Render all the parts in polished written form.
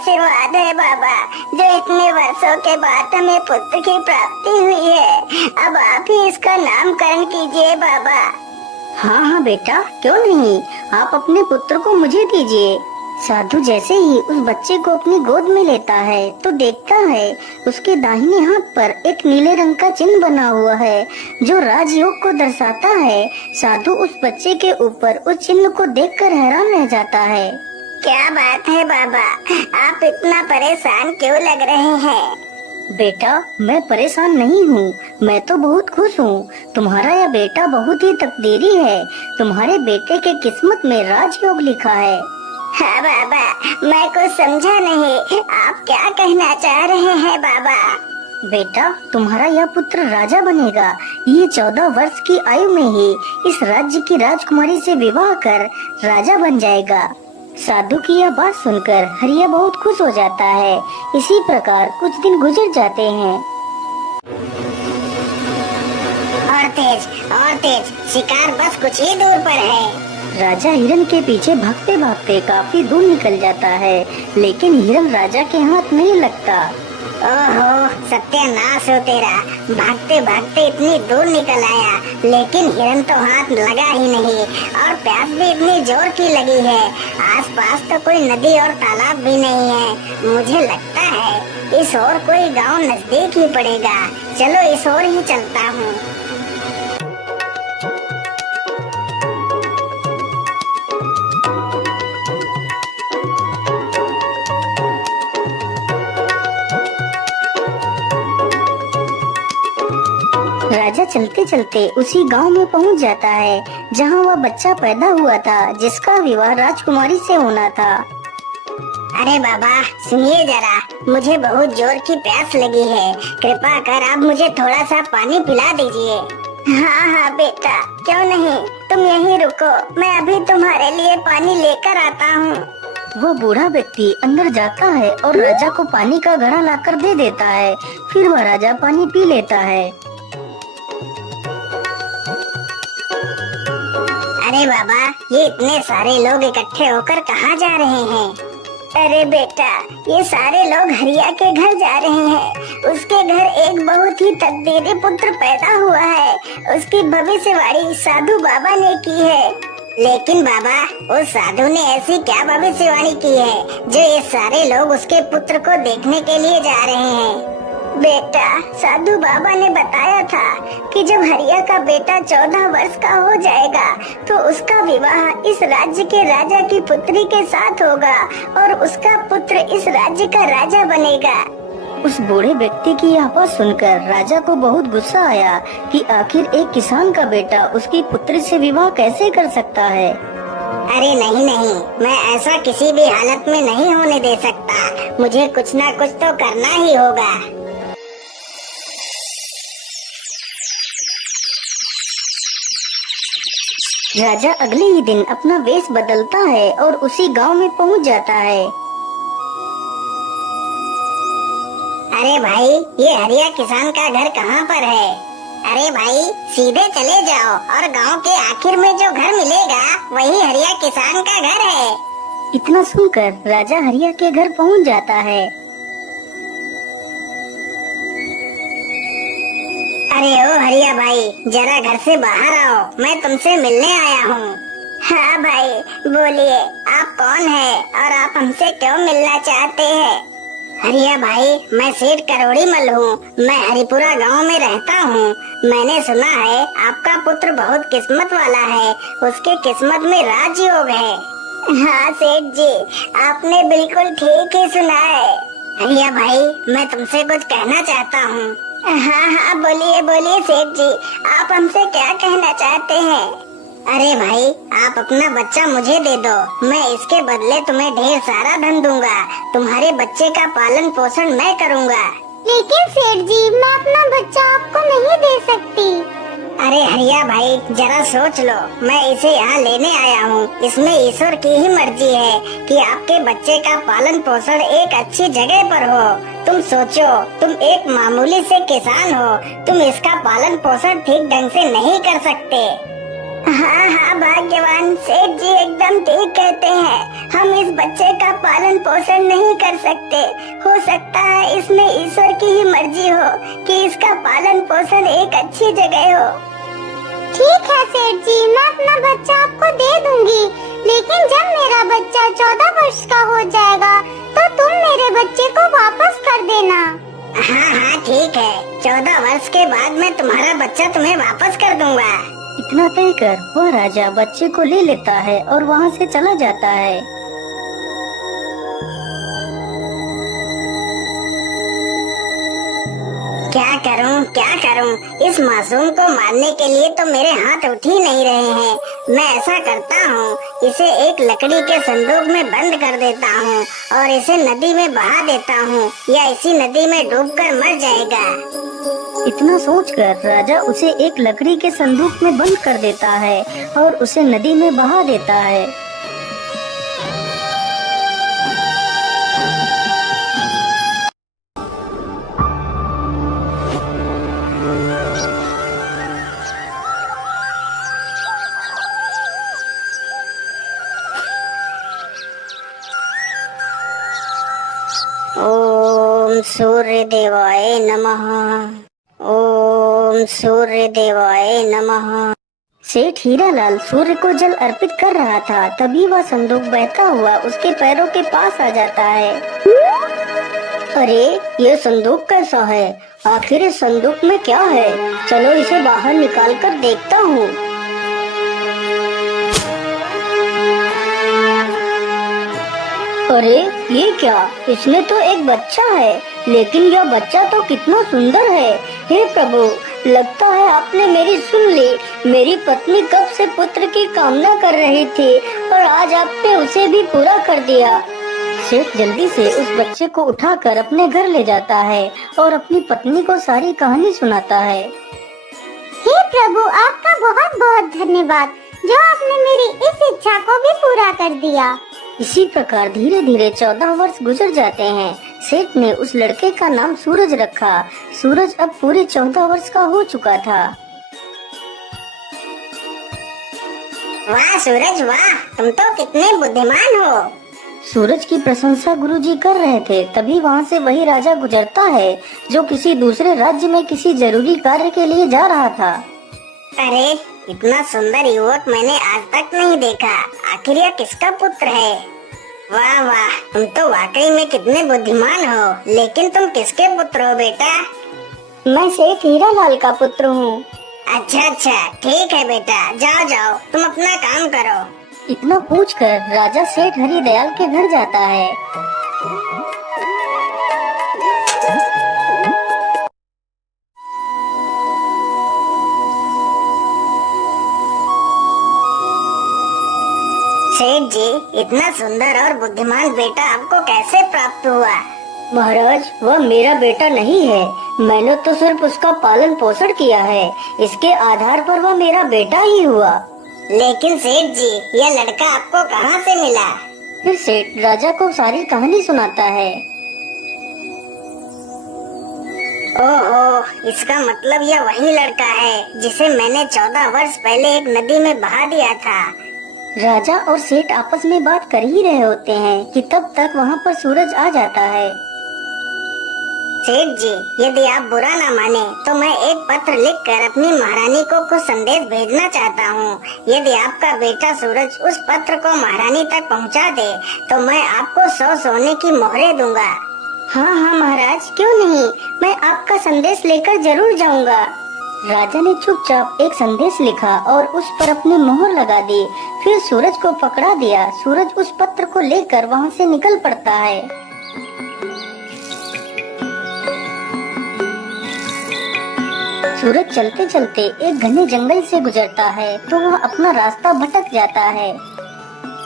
आशीर्वाद है बाबा, जो इतने वर्षों के बाद हमें पुत्र की प्राप्ति हुई है। अब आप ही इसका नामकरण कीजिए बाबा। हाँ हाँ बेटा, क्यों नहीं, आप अपने पुत्र को मुझे दीजिए। साधु जैसे ही उस बच्चे को अपनी गोद में लेता है तो देखता है उसके दाहिने हाथ पर एक नीले रंग का चिन्ह बना हुआ है जो राजयोग को दर्शाता है। साधु उस बच्चे के ऊपर उस चिन्ह को देखकर हैरान रह जाता है। क्या बात है बाबा, आप इतना परेशान क्यों लग रहे हैं? बेटा, मैं परेशान नहीं हूँ, मैं तो बहुत खुश हूँ। तुम्हारा यह बेटा बहुत ही तकदीरी है। तुम्हारे बेटे के किस्मत में राजयोग लिखा है। हाँ बाबा, मैं कुछ समझा नहीं, आप क्या कहना चाह रहे हैं बाबा? बेटा, तुम्हारा यह पुत्र राजा बनेगा। ये 14 वर्ष की आयु में ही इस राज्य की राजकुमारी से विवाह कर राजा बन जाएगा। साधु की यह बात सुनकर हरिया बहुत खुश हो जाता है। इसी प्रकार कुछ दिन गुजर जाते हैं। और तेज, शिकार बस कुछ ही दूर पर है। राजा हिरन के पीछे भागते भागते काफी दूर निकल जाता है, लेकिन हिरन राजा के हाथ नहीं लगता। ओहो, सत्यानाश हो तेरा, भागते भागते इतनी दूर निकल आया, लेकिन हिरन तो हाथ लगा ही नहीं, और प्यास भी इतनी जोर की लगी है। आसपास तो कोई नदी और तालाब भी नहीं है। मुझे लगता है इस ओर कोई गांव नजदीक ही पड़ेगा। चलो इस ओर ही चलता हूँ। राजा चलते चलते उसी गांव में पहुंच जाता है जहां वह बच्चा पैदा हुआ था, जिसका विवाह राजकुमारी से होना था। अरे बाबा, सुनिए जरा, मुझे बहुत जोर की प्यास लगी है। कृपा कर आप मुझे थोड़ा सा पानी पिला दीजिए। हाँ हाँ बेटा, क्यों नहीं, तुम यहीं रुको, मैं अभी तुम्हारे लिए पानी लेकर आता हूँ। वो बूढ़ा व्यक्ति अंदर जाता है और राजा को पानी का घड़ा लाकर दे देता है। फिर वह राजा पानी पी लेता है। अरे बाबा, ये इतने सारे लोग इकट्ठे होकर कहाँ जा रहे हैं? अरे बेटा, ये सारे लोग हरिया के घर जा रहे हैं। उसके घर एक बहुत ही तकदीरी पुत्र पैदा हुआ है। उसकी भविष्यवाणी साधु बाबा ने की है। लेकिन बाबा, उस साधु ने ऐसी क्या भविष्यवाणी की है जो ये सारे लोग उसके पुत्र को देखने के लिए जा रहे हैं? बेटा, साधु बाबा ने बताया था कि जब हरिया का बेटा 14 वर्ष का हो जाएगा तो उसका विवाह इस राज्य के राजा की पुत्री के साथ होगा और उसका पुत्र इस राज्य का राजा बनेगा। उस बूढ़े व्यक्ति की यह बात सुनकर राजा को बहुत गुस्सा आया कि आखिर एक किसान का बेटा उसकी पुत्री से विवाह कैसे कर सकता है। अरे नहीं नहीं, मैं ऐसा किसी भी हालत में नहीं होने दे सकता। मुझे कुछ ना कुछ तो करना ही होगा। राजा अगले ही दिन अपना वेश बदलता है और उसी गांव में पहुंच जाता है। अरे भाई, ये हरिया किसान का घर कहाँ पर है? अरे भाई, सीधे चले जाओ और गांव के आखिर में जो घर मिलेगा वही हरिया किसान का घर है। इतना सुनकर राजा हरिया के घर पहुंच जाता है। अरे ओ हरिया भाई, जरा घर से बाहर आओ, मैं तुमसे मिलने आया हूँ। हाँ भाई, बोलिए, आप कौन है और आप हमसे क्यों मिलना चाहते हैं? हरिया भाई, मैं सेठ करोड़ी मल हूँ। मैं हरिपुरा गांव में रहता हूँ। मैंने सुना है आपका पुत्र बहुत किस्मत वाला है, उसके किस्मत में राजयोग है। हाँ सेठ जी, आपने बिल्कुल ठीक ही सुना है। हरिया भाई, मैं तुमसे कुछ कहना चाहता हूँ। हाँ हाँ, बोलिए बोलिए सेठ जी, आप हमसे क्या कहना चाहते हैं? अरे भाई, आप अपना बच्चा मुझे दे दो, मैं इसके बदले तुम्हें ढेर सारा धन दूंगा। तुम्हारे बच्चे का पालन पोषण मैं करूंगा। लेकिन सेठ जी, मैं अपना बच्चा आपको नहीं दे सकती। अरे हरिया भाई, जरा सोच लो, मैं इसे यहाँ लेने आया हूँ। इसमें ईश्वर की ही मर्जी है कि आपके बच्चे का पालन पोषण एक अच्छी जगह पर हो। तुम सोचो, तुम एक मामूली से किसान हो, तुम इसका पालन पोषण ठीक ढंग से नहीं कर सकते। हाँ हाँ भाग्यवान सेठ जी एकदम ठीक कहते हैं। हम इस बच्चे का पालन पोषण नहीं कर सकते। हो सकता है इसमें ईश्वर की ही मर्जी हो कि इसका पालन पोषण एक अच्छी जगह हो। ठीक है सेठ जी, मैं अपना बच्चा आपको दे दूंगी, लेकिन जब मेरा बच्चा 14 वर्ष का हो जाएगा तो तुम मेरे बच्चे को वापस कर देना। हाँ हाँ ठीक है, 14 वर्ष के बाद मैं तुम्हारा बच्चा तुम्हें वापस कर दूंगा। इतना कहकर वह राजा बच्चे को ले लेता है और वहाँ से चला जाता है। क्या करूं? इस मासूम को मारने के लिए तो मेरे हाथ उठ ही नहीं रहे हैं। मैं ऐसा करता हूँ, इसे एक लकड़ी के संदूक में बंद कर देता हूँ और इसे नदी में बहा देता हूँ, या इसी नदी में डूबकर मर जाएगा। इतना सोचकर राजा उसे एक लकड़ी के संदूक में बंद कर देता है और उसे नदी में बहा देता है। ओम सूर्य देवाय नमः। ओम सूर्य देवाय नमः। सेठ हीरालाल सूर्य को जल अर्पित कर रहा था, तभी वह संदूक बहता हुआ उसके पैरों के पास आ जाता है। अरे ये संदूक कैसा है? आखिर इस संदूक में क्या है? चलो इसे बाहर निकाल कर देखता हूँ। अरे ये क्या? इसमें तो एक बच्चा है, लेकिन यह बच्चा तो कितना सुंदर है। हे प्रभु, लगता है आपने मेरी सुन ली। मेरी पत्नी कब से पुत्र की कामना कर रही थी और आज आपने उसे भी पूरा कर दिया। सेठ जल्दी से उस बच्चे को उठाकर अपने घर ले जाता है और अपनी पत्नी को सारी कहानी सुनाता है। हे प्रभु, आपका बहुत बहुत धन्यवाद जो आपने मेरी इस इच्छा को भी पूरा कर दिया। इसी प्रकार धीरे धीरे 14 वर्ष गुजर जाते हैं। सेठ ने उस लड़के का नाम सूरज रखा। सूरज अब पूरे 14 वर्ष का हो चुका था। वाह सूरज वाह, तुम तो कितने बुद्धिमान हो। सूरज की प्रशंसा गुरुजी कर रहे थे, तभी वहाँ से वही राजा गुजरता है जो किसी दूसरे राज्य में किसी जरूरी कार्य के लिए जा रहा था। अरे इतना सुंदर युवक मैंने आज तक नहीं देखा। आखिर यह किसका पुत्र है? वाह वाह, तुम तो वाकई में कितने बुद्धिमान हो। लेकिन तुम किसके पुत्र हो बेटा? मैं सेठ हीरालाल का पुत्र हूँ। अच्छा ठीक है बेटा, जाओ जाओ तुम अपना काम करो। इतना पूछकर राजा सेठ हरिदयाल के घर जाता है। सेठ जी, इतना सुंदर और बुद्धिमान बेटा आपको कैसे प्राप्त हुआ? महाराज, वह मेरा बेटा नहीं है। मैंने तो सिर्फ उसका पालन पोषण किया है। इसके आधार पर वह मेरा बेटा ही हुआ। लेकिन सेठ जी, यह लड़का आपको कहाँ से मिला? फिर सेठ राजा को सारी कहानी सुनाता है। ओहो, इसका मतलब यह वही लड़का है जिसे मैंने 14 वर्ष पहले एक नदी में बहा दिया था। राजा और सेठ आपस में बात कर ही रहे होते हैं कि तब तक वहाँ पर सूरज आ जाता है। सेठ जी, यदि आप बुरा ना माने तो मैं एक पत्र लिखकर अपनी महारानी को कुछ संदेश भेजना चाहता हूँ। यदि आपका बेटा सूरज उस पत्र को महारानी तक पहुँचा दे तो मैं आपको 100 सोने की मोहरें दूंगा। हाँ हाँ महाराज, क्यों नहीं, मैं आपका संदेश लेकर जरूर जाऊंगा। राजा ने चुपचाप एक संदेश लिखा और उस पर अपनी मोहर लगा दी। फिर सूरज को पकड़ा दिया। सूरज उस पत्र को लेकर वहाँ से निकल पड़ता है। सूरज चलते चलते एक घने जंगल से गुजरता है तो वह अपना रास्ता भटक जाता है।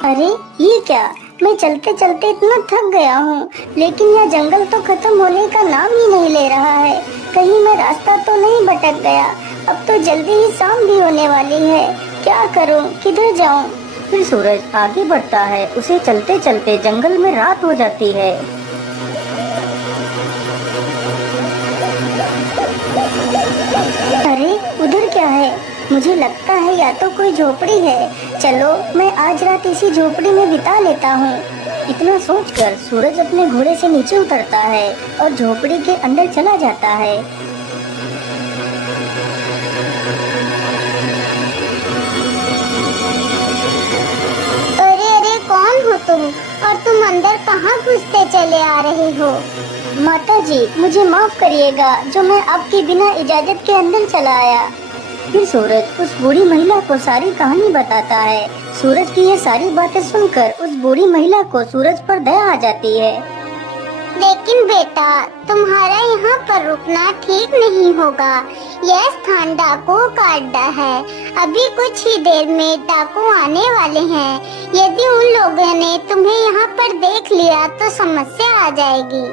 अरे ये क्या, मैं चलते चलते इतना थक गया हूँ, लेकिन यह जंगल तो खत्म होने का नाम ही नहीं ले रहा है। कहीं मैं रास्ता तो नहीं भटक गया? अब तो जल्दी ही शाम भी होने वाली है। क्या करूँ, किधर जाऊँ? फिर सूरज आगे बढ़ता है। उसे चलते चलते जंगल में रात हो जाती है। अरे उधर क्या है? मुझे लगता है या तो कोई झोपड़ी है। चलो मैं आज रात इसी झोपड़ी में बिता लेता हूँ। इतना सोचकर सूरज अपने घोड़े से नीचे उतरता है और झोपड़ी के अंदर चला जाता है। अरे अरे, कौन हो तुम और तुम अंदर कहाँ घुसते चले आ रहे हो? माता जी, मुझे माफ करिएगा जो मैं आपके बिना इजाजत के अंदर चला आया। फिर सूरज उस बूढ़ी महिला को सारी कहानी बताता है। सूरज की ये सारी बातें सुनकर उस बूढ़ी महिला को सूरज पर दया आ जाती है। लेकिन बेटा, तुम्हारा यहाँ पर रुकना ठीक नहीं होगा। यह स्थान डाकुओं का अड्डा है। अभी कुछ ही देर में डाकू आने वाले हैं। यदि उन लोगों ने तुम्हें यहाँ पर देख लिया तो समस्या आ जाएगी।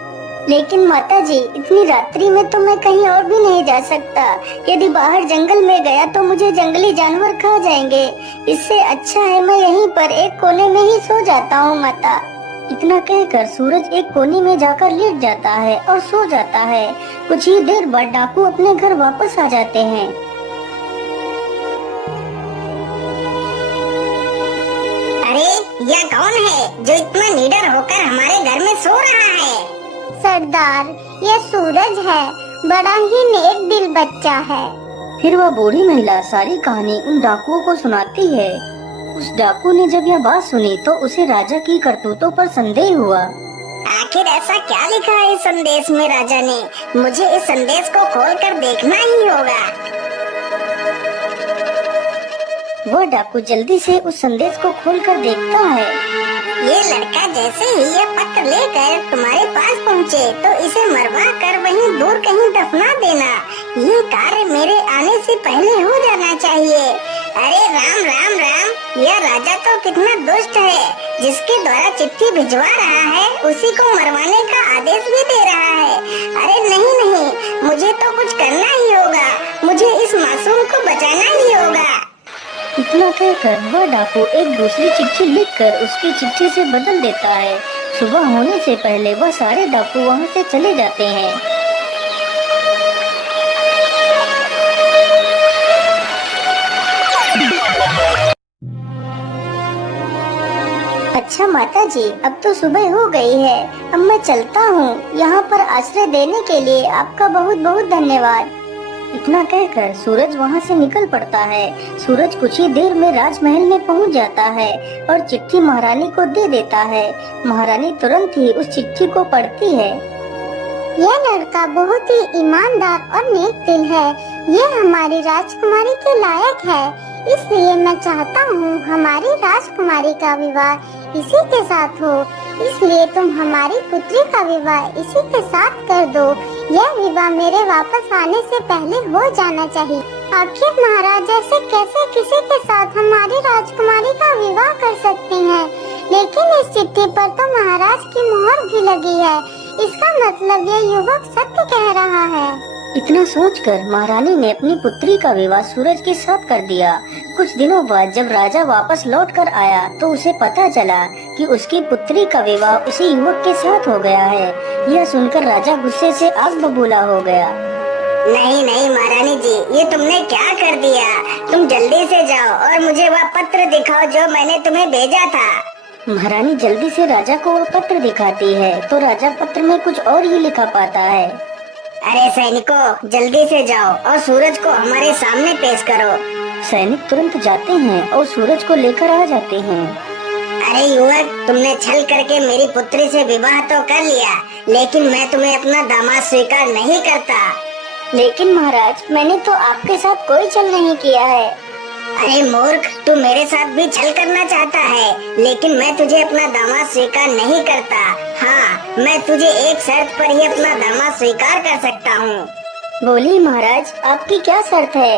लेकिन माता जी, इतनी रात्रि में तो मैं कहीं और भी नहीं जा सकता। यदि बाहर जंगल में गया तो मुझे जंगली जानवर खा जाएंगे। इससे अच्छा है मैं यहीं पर एक कोने में ही सो जाता हूँ माता। इतना कहकर सूरज एक कोने में जाकर लेट जाता है और सो जाता है। कुछ ही देर बाद डाकू अपने घर वापस आ जाते हैं। अरे यह कौन है जो इतना निडर होकर हमारे घर में सो रहा है? सरदार, यह सूरज है। बड़ा ही नेक दिल बच्चा है। फिर वह बूढ़ी महिला सारी कहानी उन डाकुओं को सुनाती है। उस डाकू ने जब यह बात सुनी तो उसे राजा की करतूतों पर संदेह हुआ। आखिर ऐसा क्या लिखा है इस संदेश में राजा ने? मुझे इस संदेश को खोलकर देखना ही होगा। वह डाकू जल्दी से उस संदेश को खोलकर देखता है। ये लड़का जैसे ही ये पत्र लेकर तुम्हारे पास पहुँचे तो इसे मरवा कर वहीं दूर कहीं दफना देना। ये कार्य मेरे आने से पहले हो जाना चाहिए। अरे राम राम राम, यह राजा तो कितना दुष्ट है। जिसके द्वारा चिट्ठी भिजवा रहा है उसी को मरवाने का आदेश भी दे रहा है। अरे नहीं नहीं, मुझे तो कुछ करना ही होगा। मुझे इस मासूम को बचाना ही होगा। इतना कहकर वह डाकू एक दूसरी चिट्ठी लिखकर उसकी चिट्ठी से बदल देता है। सुबह होने से पहले वह सारे डाकू वहां से चले जाते हैं। अच्छा माता जी, अब तो सुबह हो गई है। अब मैं चलता हूँ। यहाँ पर आश्रय देने के लिए आपका बहुत बहुत धन्यवाद। इतना कहकर सूरज वहाँ से निकल पड़ता है। सूरज कुछ ही देर में राजमहल में पहुँच जाता है और चिट्ठी महारानी को दे देता है। महारानी तुरंत ही उस चिट्ठी को पढ़ती है। यह लड़का बहुत ही ईमानदार और नेक दिल है। यह हमारी राजकुमारी के लायक है। इसलिए मैं चाहता हूँ हमारी राजकुमारी का विवाह इसी के साथ हो। इसलिए तुम हमारी पुत्री का विवाह इसी के साथ कर दो। यह विवाह मेरे वापस आने से पहले हो जाना चाहिए। आखिर महाराज ऐसे कैसे किसी के साथ हमारी राजकुमारी का विवाह कर सकते हैं? लेकिन इस चिट्ठी पर तो महाराज की मोहर भी लगी है। इसका मतलब यह युवक सत्य कह रहा है। इतना सोचकर महारानी ने अपनी पुत्री का विवाह सूरज के साथ कर दिया। कुछ दिनों बाद जब राजा वापस लौट कर आया तो उसे पता चला कि उसकी पुत्री का विवाह उसी युवक के साथ हो गया है। यह सुनकर राजा गुस्से से आग बबूला हो गया। नहीं नहीं महारानी जी, ये तुमने क्या कर दिया? तुम जल्दी से जाओ और मुझे वह पत्र दिखाओ जो मैंने तुम्हें भेजा था। महारानी जल्दी से राजा को वह पत्र दिखाती है तो राजा पत्र में कुछ और ही लिखा पाता है। अरे सैनिकों, जल्दी से जाओ और सूरज को हमारे सामने पेश करो। सैनिक तुरंत जाते हैं और सूरज को लेकर आ जाते हैं। अरे युवक, तुमने छल करके मेरी पुत्री से विवाह तो कर लिया, लेकिन मैं तुम्हें अपना दामाद स्वीकार नहीं करता। लेकिन महाराज, मैंने तो आपके साथ कोई छल नहीं किया है। अरे मूर्ख, तू मेरे साथ भी छल करना चाहता है, लेकिन मैं तुझे अपना दामाद स्वीकार नहीं करता। हाँ, मैं तुझे एक शर्त पर ही अपना दामाद स्वीकार कर सकता हूँ। बोलिए महाराज, आपकी क्या शर्त है?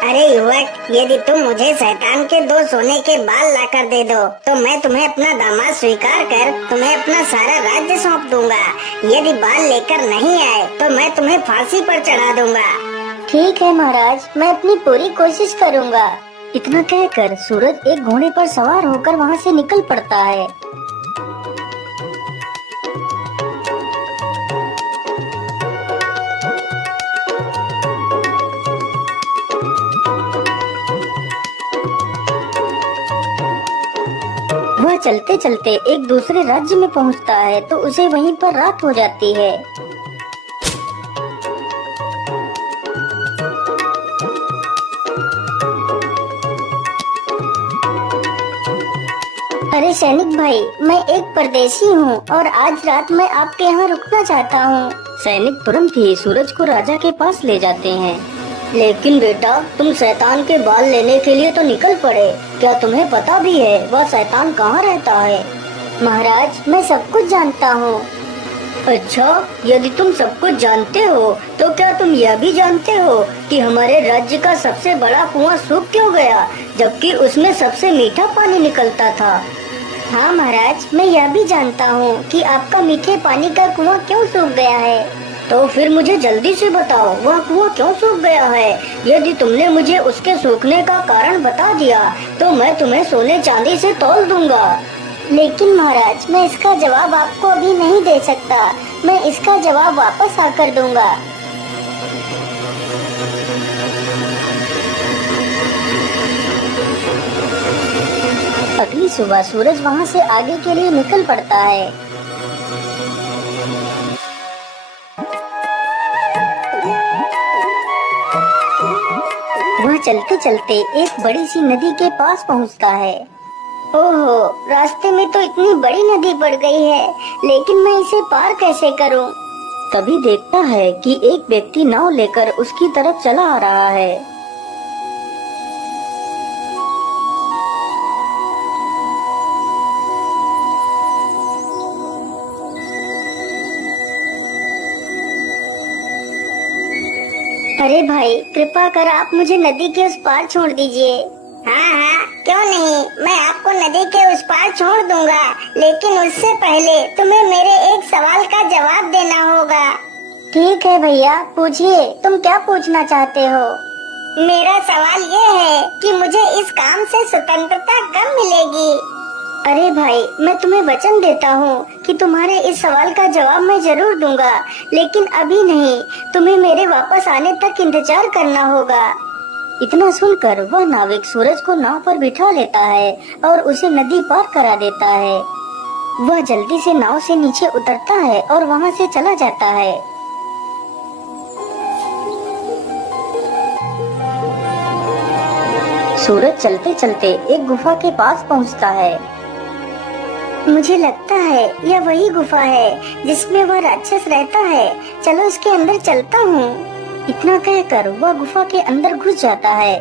अरे युवक, यदि तुम मुझे शैतान के 2 सोने के बाल लाकर दे दो तो मैं तुम्हें अपना दामाद स्वीकार कर तुम्हें अपना सारा राज्य सौंप दूंगा। यदि बाल लेकर नहीं आए तो मैं तुम्हें फांसी पर चढ़ा दूंगा। ठीक है महाराज, मैं अपनी पूरी कोशिश करूंगा। इतना कहकर सूरज एक घोड़े पर सवार होकर वहाँ से निकल पड़ता है। चलते चलते एक दूसरे राज्य में पहुंचता है तो उसे वहीं पर रात हो जाती है। अरे सैनिक भाई, मैं एक परदेशी हूँ और आज रात मैं आपके यहाँ रुकना चाहता हूँ। सैनिक तुरंत ही सूरज को राजा के पास ले जाते हैं। लेकिन बेटा, तुम शैतान के बाल लेने के लिए तो निकल पड़े। क्या तुम्हें पता भी है वह शैतान कहाँ रहता है? महाराज, मैं सब कुछ जानता हूँ। अच्छा, यदि तुम सब कुछ जानते हो तो क्या तुम यह भी जानते हो कि हमारे राज्य का सबसे बड़ा कुआं सूख क्यों गया, जबकि उसमें सबसे मीठा पानी निकलता था? हाँ महाराज, मैं यह भी जानता हूँ कि आपका मीठे पानी का कुआं क्यों सूख गया है। तो फिर मुझे जल्दी से बताओ, वह कुआं क्यों सूख गया है? यदि तुमने मुझे उसके सूखने का कारण बता दिया तो मैं तुम्हें सोने चांदी से तौल दूंगा। लेकिन महाराज, मैं इसका जवाब आपको अभी नहीं दे सकता। मैं इसका जवाब वापस आकर दूंगा। अगली सुबह सूरज वहाँ से आगे के लिए निकल पड़ता है। वह चलते चलते एक बड़ी सी नदी के पास पहुँचता है। ओहो, रास्ते में तो इतनी बड़ी नदी पड़ गई है, लेकिन मैं इसे पार कैसे करूं? तभी देखता है कि एक व्यक्ति नाव लेकर उसकी तरफ चला आ रहा है। अरे भाई, कृपा कर आप मुझे नदी के उस पार छोड़ दीजिए। हाँ हाँ, क्यों नहीं, मैं आपको नदी के उस पार छोड़ दूंगा, लेकिन उससे पहले तुम्हें मेरे एक सवाल का जवाब देना होगा। ठीक है भैया, पूछिए, तुम क्या पूछना चाहते हो? मेरा सवाल ये है कि मुझे इस काम से स्वतंत्रता कब मिलेगी? अरे भाई, मैं तुम्हें वचन देता हूँ कि तुम्हारे इस सवाल का जवाब मैं जरूर दूंगा, लेकिन अभी नहीं। तुम्हें मेरे वापस आने तक इंतजार करना होगा। इतना सुनकर वह नाविक सूरज को नाव पर बिठा लेता है और उसे नदी पार करा देता है। वह जल्दी से नाव से नीचे उतरता है और वहाँ से चला जाता है। सूरज चलते चलते एक गुफा के पास पहुँचता है। मुझे लगता है यह वही गुफा है जिसमें वह राक्षस रहता है। चलो इसके अंदर चलता हूँ। इतना कहकर वह गुफा के अंदर घुस जाता है।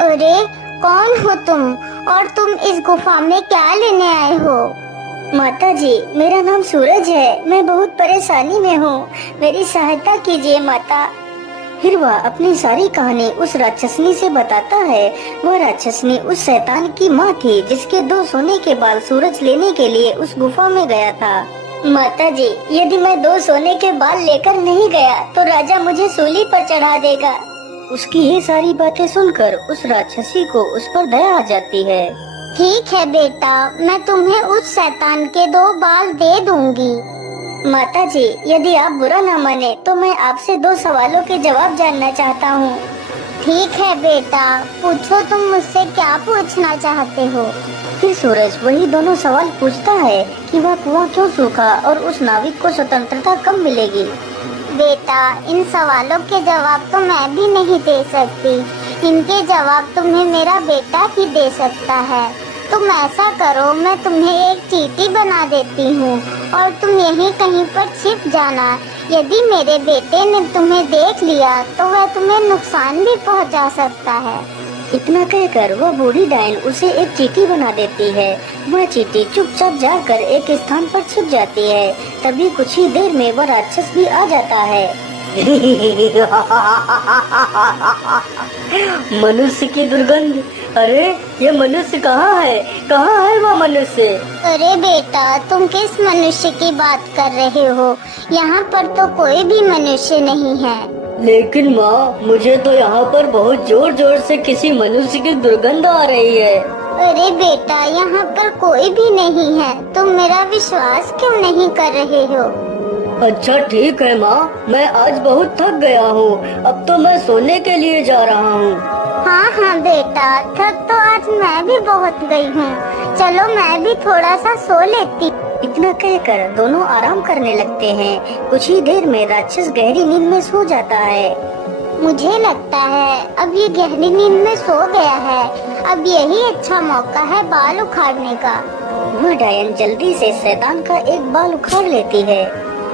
अरे, कौन हो तुम और तुम इस गुफा में क्या लेने आए हो? माता जी, मेरा नाम सूरज है। मैं बहुत परेशानी में हूँ, मेरी सहायता कीजिए माता। फिर वह अपनी सारी कहानी उस राक्षसनी से बताता है। वह राक्षसनी उस शैतान की माँ थी जिसके 2 सोने के बाल सूरज लेने के लिए उस गुफा में गया था। माता जी, यदि मैं 2 सोने के बाल लेकर नहीं गया तो राजा मुझे सूली पर चढ़ा देगा। उसकी ये सारी बातें सुनकर उस राक्षसी को उस पर दया आ जाती है। ठीक है बेटा, मैं तुम्हें उस शैतान के 2 बाल दे दूंगी। माता जी, यदि आप बुरा न माने तो मैं आपसे 2 सवालों के जवाब जानना चाहता हूँ। ठीक है बेटा, पूछो, तुम मुझसे क्या पूछना चाहते हो? फिर सूरज वही दोनों सवाल पूछता है कि वह कुआं क्यों सूखा और उस नाविक को स्वतंत्रता कब मिलेगी। बेटा, इन सवालों के जवाब तो मैं भी नहीं दे सकती। इनके जवाब तुम्हें मेरा बेटा ही दे सकता है। तुम ऐसा करो, मैं तुम्हें एक चींटी बना देती हूँ और तुम यहीं कहीं पर छिप जाना। यदि मेरे बेटे ने तुम्हें देख लिया तो वह तुम्हें नुकसान भी पहुँचा सकता है। इतना कहकर वह बूढ़ी डायन उसे एक चींटी बना देती है। वह चींटी चुपचाप जाकर एक स्थान पर छिप जाती है। तभी कुछ ही देर में वह राक्षस भी आ जाता है। मनुष्य की दुर्गंध। अरे, ये मनुष्य कहाँ है? कहाँ है वह मनुष्य? अरे बेटा, तुम किस मनुष्य की बात कर रहे हो? यहाँ पर तो कोई भी मनुष्य नहीं है। लेकिन माँ, मुझे तो यहाँ पर बहुत जोर जोर से किसी मनुष्य की दुर्गंध आ रही है। अरे बेटा, यहाँ पर कोई भी नहीं है। तुम मेरा विश्वास क्यों नहीं कर रहे हो? अच्छा ठीक है माँ, मैं आज बहुत थक गया हूँ, अब तो मैं सोने के लिए जा रहा हूँ। हाँ हाँ बेटा, थक तो आज मैं भी बहुत गई हूँ। चलो मैं भी थोड़ा सा सो लेती। इतना कहकर दोनों आराम करने लगते हैं। कुछ ही देर में राक्षस गहरी नींद में सो जाता है। मुझे लगता है अब ये गहरी नींद में सो गया है। अब यही अच्छा मौका है बाल उखाड़ने का। वह डायन जल्दी से शैतान का एक बाल उखाड़ लेती है।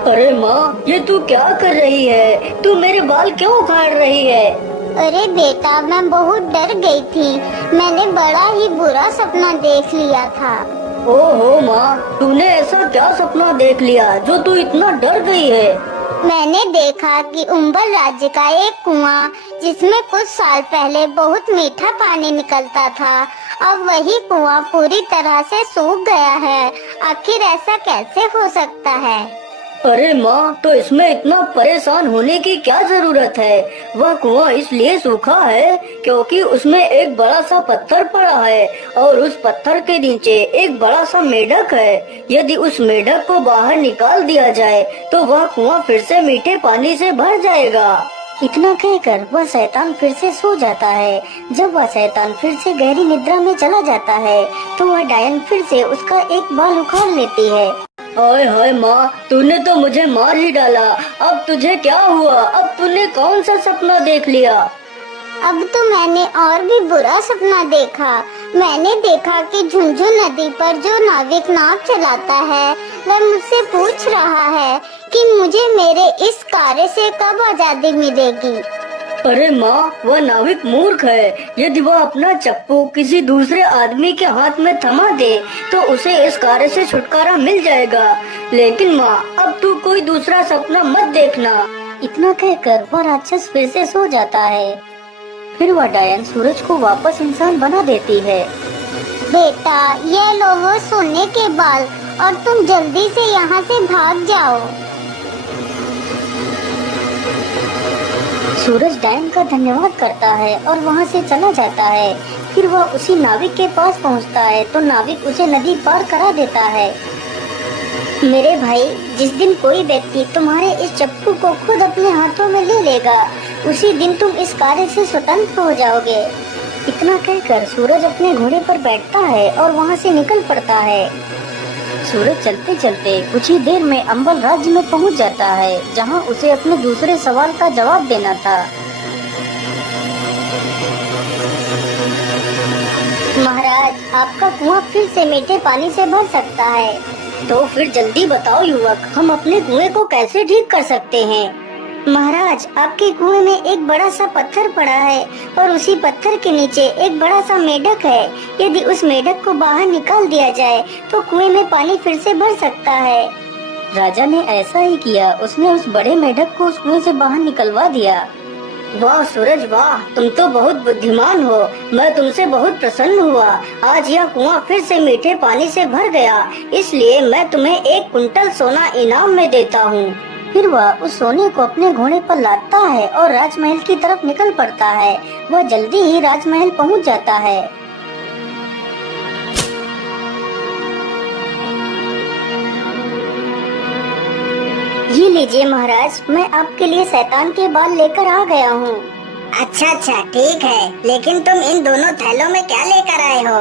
अरे माँ, ये तू क्या कर रही है? तू मेरे बाल क्यों उखाड़ रही है? अरे बेटा, मैं बहुत डर गई थी। मैंने बड़ा ही बुरा सपना देख लिया था। ओहो माँ, तूने ऐसा क्या सपना देख लिया जो तू इतना डर गई है? मैंने देखा कि उम्बर राज्य का एक कुआं, जिसमें कुछ साल पहले बहुत मीठा पानी निकलता था, अब वही कुआं पूरी तरह से सूख गया है। आखिर ऐसा कैसे हो सकता है? अरे माँ, तो इसमें इतना परेशान होने की क्या जरूरत है? वह कुआं इसलिए सूखा है क्योंकि उसमें एक बड़ा सा पत्थर पड़ा है और उस पत्थर के नीचे एक बड़ा सा मेढक है। यदि उस मेढक को बाहर निकाल दिया जाए तो वह कुआं फिर से मीठे पानी से भर जाएगा। इतना कहकर वह शैतान फिर से सो जाता है। जब वह शैतान फिर से गहरी निद्रा में चला जाता है तो वह डायन फिर से उसका एक बाल उखाड़ लेती है। हाय हाय माँ, तूने तो मुझे मार ही डाला। अब तुझे क्या हुआ? अब तूने कौन सा सपना देख लिया? अब तो मैंने और भी बुरा सपना देखा। मैंने देखा कि झुंझुन नदी पर जो नाविक नाव चलाता है वह मुझसे पूछ रहा है कि मुझे मेरे इस कार्य से कब आजादी मिलेगी। अरे माँ, वह नाविक मूर्ख है। यदि वह अपना चप्पू किसी दूसरे आदमी के हाथ में थमा दे तो उसे इस कार्य से छुटकारा मिल जाएगा। लेकिन माँ, अब तू कोई दूसरा सपना मत देखना। इतना कहकर वह राक्षस फिर से सो जाता है। फिर वह डायन सूरज को वापस इंसान बना देती है। बेटा, ये लो वो सोने के बाल और तुम जल्दी से यहाँ से भाग जाओ। सूरज डायन का धन्यवाद करता है और वहाँ से चला जाता है। फिर वह उसी नाविक के पास पहुँचता है तो नाविक उसे नदी पार करा देता है। मेरे भाई, जिस दिन कोई व्यक्ति तुम्हारे इस चप्पू को खुद अपने हाथों में ले लेगा उसी दिन तुम इस कार्य से स्वतंत्र हो जाओगे। इतना कहकर सूरज अपने घोड़े पर बैठता है और वहाँ से निकल पड़ता है। सूरज चलते चलते कुछ ही देर में अंबल राज्य में पहुंच जाता है, जहां उसे अपने दूसरे सवाल का जवाब देना था। महाराज, आपका कुआं फिर से मीठे पानी से भर सकता है। तो फिर जल्दी बताओ युवक, हम अपने कुएं को कैसे ठीक कर सकते हैं? महाराज, आपके कुएं में एक बड़ा सा पत्थर पड़ा है और उसी पत्थर के नीचे एक बड़ा सा मेढक है। यदि उस मेढक को बाहर निकाल दिया जाए तो कुएं में पानी फिर से भर सकता है। राजा ने ऐसा ही किया। उसने उस बड़े मेढक को उस कुएं से बाहर निकलवा दिया। वाह सूरज वाह, तुम तो बहुत बुद्धिमान हो। मैं तुमसे बहुत प्रसन्न हुआ। आज यह कुआं फिर से मीठे पानी से भर गया, इसलिए मैं तुम्हें 1 कुंटल सोना इनाम में देता हूँ। फिर वह उस सोने को अपने घोड़े पर लादता है और राजमहल की तरफ निकल पड़ता है। वह जल्दी ही राजमहल पहुंच जाता है। ये लीजिए महाराज, मैं आपके लिए शैतान के बाल लेकर आ गया हूँ। अच्छा अच्छा, ठीक है, लेकिन तुम इन दोनों थैलों में क्या लेकर आए हो?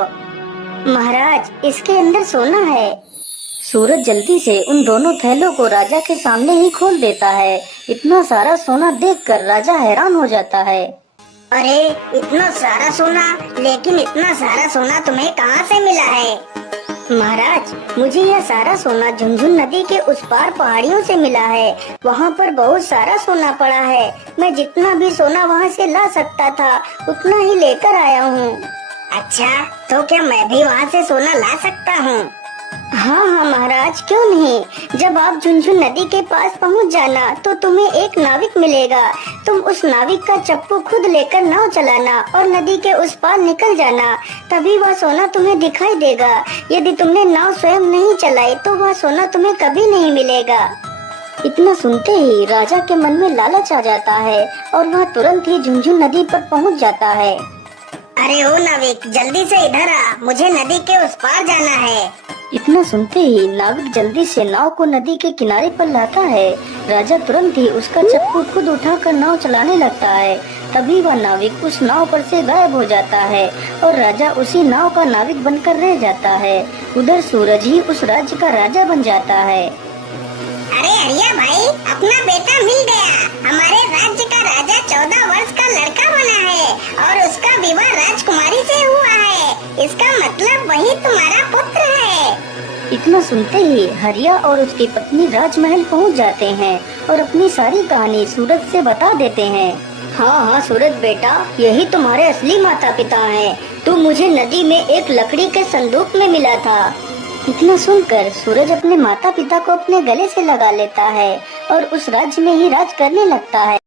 महाराज, इसके अंदर सोना है। सूरज जल्दी से उन दोनों थैलों को राजा के सामने ही खोल देता है। इतना सारा सोना देखकर राजा हैरान हो जाता है। अरे, इतना सारा सोना! लेकिन इतना सारा सोना तुम्हें कहाँ से मिला है? महाराज, मुझे यह सारा सोना झुंझुन नदी के उस पार पहाड़ियों से मिला है। वहाँ पर बहुत सारा सोना पड़ा है। मैं जितना भी सोना वहाँ से ला सकता था उतना ही लेकर आया हूँ। अच्छा, तो क्या मैं भी वहाँ से सोना ला सकता हूँ? हाँ हाँ महाराज, क्यों नहीं। जब आप झुंझुन नदी के पास पहुँच जाना तो तुम्हें एक नाविक मिलेगा। तुम उस नाविक का चप्पू खुद लेकर नाव चलाना और नदी के उस पार निकल जाना, तभी वह सोना तुम्हें दिखाई देगा। यदि तुमने नाव स्वयं नहीं चलाई तो वह सोना तुम्हें कभी नहीं मिलेगा। इतना सुनते ही राजा के मन में लालच आ जाता है और वह तुरंत ही झुंझुन नदी पर पहुँच जाता है। अरे ओ नाविक, जल्दी से इधर आ, मुझे नदी के उस पार जाना है। इतना सुनते ही नाविक जल्दी से नाव को नदी के किनारे पर लाता है। राजा तुरंत ही उसका चप्पू खुद उठाकर नाव चलाने लगता है। तभी वह नाविक उस नाव पर से गायब हो जाता है और राजा उसी नाव का नाविक बनकर रह जाता है। उधर सूरज ही उस राज्य का राजा बन जाता है। अरे हरिया भाई, अपना बेटा मिल गया। हमारे राज्य का राजा 14 वर्ष का लड़का बना है और उसका विवाह राजकुमारी से हुआ है। इसका मतलब वही तुम्हारा पुत्र है। इतना सुनते ही हरिया और उसकी पत्नी राजमहल पहुंच जाते हैं और अपनी सारी कहानी सूरज से बता देते हैं। हाँ सूरज बेटा, यही तुम्हारे असली माता पिता हैं। तू मुझे नदी में एक लकड़ी के संदूक में मिला था। इतना सुनकर सूरज अपने माता पिता को अपने गले से लगा लेता है और उस राज्य में ही राज करने लगता है।